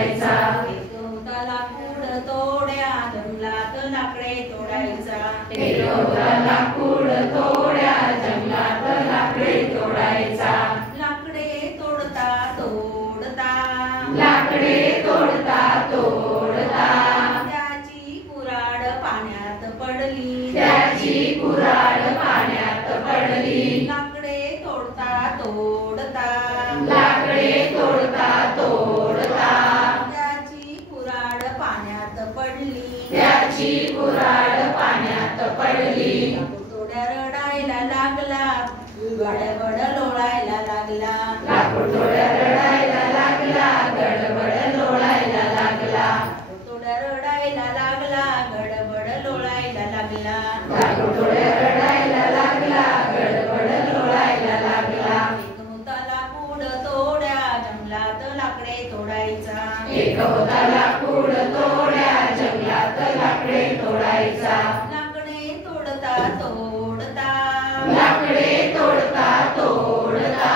एक होता लाकूड तोड्या जंगलात लाकडे तोडायचा. एक होता लाकूड तोड्या जंगलात लाकडे तोडायचा. लाकडे तोडता तोडता लाकडे तोडता तोडता त्याची कुऱ्हाड पाण्यात पडली. त्याची कुऱ्हाड पाण्यात पडली. लाकडे तोडता तोडता लाकडे तोडता तोडता त्याची कुऱ्हाड पाण्यात पडली. त्याची कुऱ्हाड पाण्यात पडली. थोड्या रडायला लागला, गडबड लोळायला लागला. लाकूड थोड्या रडायला लागला, गडबड लोळायला लागला. थोड्या रडायला लागला, गडबड लोळायला लागला. लाकूड थोड्या रडायला लागला, गडबड लोळायला लागला. एक होता लाकूड तोड्या जंगलात लाकडे तोडायचा. एक होता लाकूड तोड्या जंगलात लाकडे तोडायचा. लाकडे तोडता तोडता लाकडे तोडता तोडता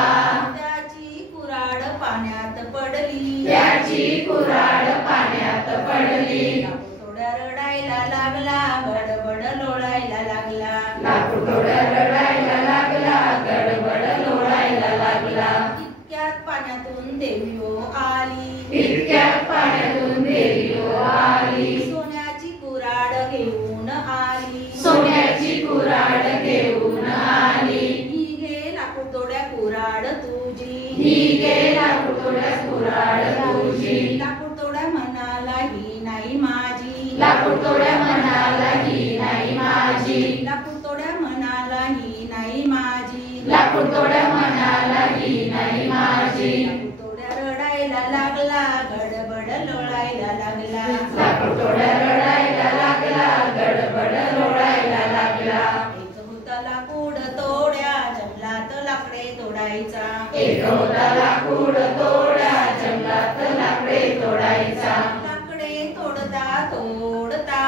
त्याची कुऱ्हाड पाण्यात पडली. त्याची कुऱ्हाड पाण्यात पडली. थोड्या रडायला लागला, गडबड लोळायला लागला. लाकूड थोड्या रडायला लागला, गडबड लोळायला लागला. इतक्यात पाण्यातून देवीओ आली. इतक्यात पाण्यातून देवीओ आली. सोन्याची कुऱ्हाड घेऊन आली. सोन्याची कुऱ्हाड घेऊन आली. ही घे लाकूड तोड्या कुऱ्हाड तुझी. ही घे लाकूड थोड्या कुऱ्हाड तुझी. लाकूड तोड्या म्हणाला ही नाही माझी. लाकूड थोड्या म्हणाला ही नाही माझी. लाकूड तोड्या म्हणाला ही नाही माझी. लाकूड थोड्या म्हणाला ही नाही माझी. लाकूड तोड्या रडायला लागला, गडबड लोळायला लागला. लाकूड थोड्या रडायला लागला, गडबड लोळायला लागला. एक होता लाकूड तोड्या जंगलात लाकडे तोडायचा. एक होता लाकूड तोड्या जंगलात लाकडे तोडायचा. लाकडे तोडता तोडता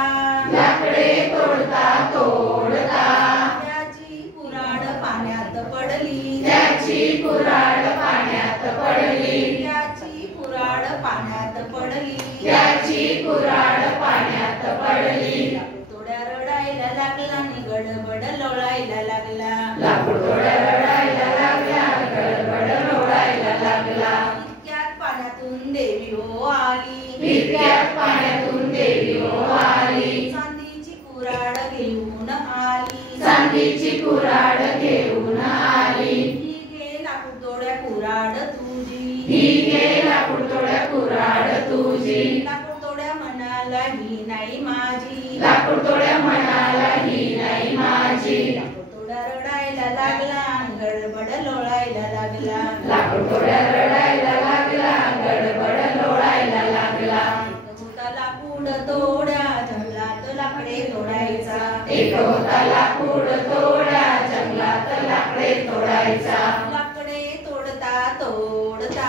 लाकडे तोडता तोडता त्याची कुऱ्हाड पाण्यात पडली. त्याची कुऱ्हाड पाण्यात पडली. त्याची कुऱ्हाड पाण्यात पडली. त्याची कुऱ्हाड पाण्यात पडली. थोड्या रडायला लागला आणि गडबड लोळायला लागला. लाकूड थोड्या रडायला लागला, गडबड लोळायला लागला. इतक्यात पाण्यातून देवीओ आली. इतक्यात पाण्यातून देवीओ आली. चांदीची कुऱ्हाड घेऊन आली. चांदीची कुऱ्हाड घेऊन आली. ही घे लाकूड तोड्या कुऱ्हाड तुझी. ही घे लाकूड थोड्या कुऱ्हाड तुझी. लाकूड तोड्या म्हणाला ही नाही माझी. लाकूड थोड्या म्हणाला ही नाही माझी. लाकूड तोड्या रडायला लागला आणि गडबड लोळायला लागला. लाकूड थोड्या रडायला लागला, गडबड लोळायला लागला. एक होता लाकूड तोड्या जंगलात लाकडे तोडायचा. एक होता लाकूड तोड्या जंगलात लाकडे तोडायचा. लाकडे तोडता तोडता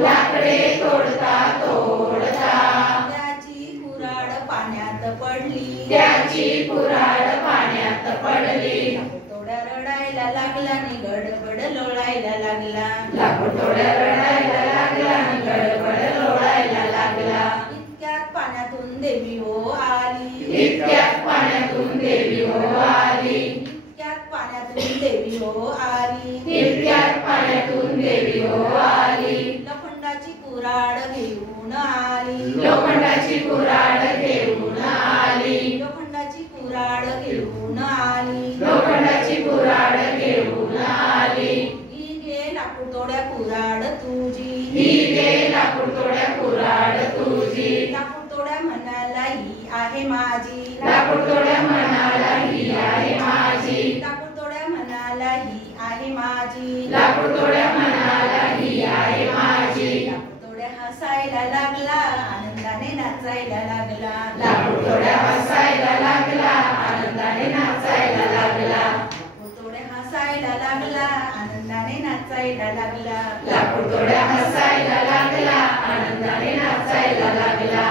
लाकडे तोडता तोडता त्याची कुऱ्हाड पाण्यात पडली. त्याची कुऱ्हाड पाण्यात पडली. थोड्या रडायला लागला आणि गडबड लोळायला लागला. लाकूड थोड्या रडायला लागला, गडबड लोळायला लागला. इतक्यात पाण्यातून देवीओ आली. इतक्यात पाण्यातून देवीओ आली. इतक्यात पाण्यातून देवीओ आली. इतक्यात पाण्यातून देवीओ आली. लोखंडाची कुऱ्हाड घेऊन आली. लोखंडाची कुऱ्हाड घेऊन आली. लोखंडाची कुऱ्हाड घेऊन आली. लोखंडाची कुऱ्हाड घेऊन आली. ही घे लाकूड तोड्या कुऱ्हाड तुझी. ही घे लाकूड थोड्या कुऱ्हाड तुझी. लाकूड तोड्या म्हणाला ही आहे माझी. लाकूड थोड्या म्हणाला ही आहे माझी. लाकूड तोड्या म्हणाला ही आहे माझी. लाकूड थोड्या म्हणाला ही आहे माझी. लाकूड तोड्या हसायला लागला, आनंदाने नाचायला लागला. लाकूड थोड्या हसायला लागला, आनंदाने नाचायला लागला. लाकूड तोड्या हसायला लागला, आनंदाने नाचायला लागला. लाकूड थोड्या हसायला लागला, आनंदाने नाचायला लागला.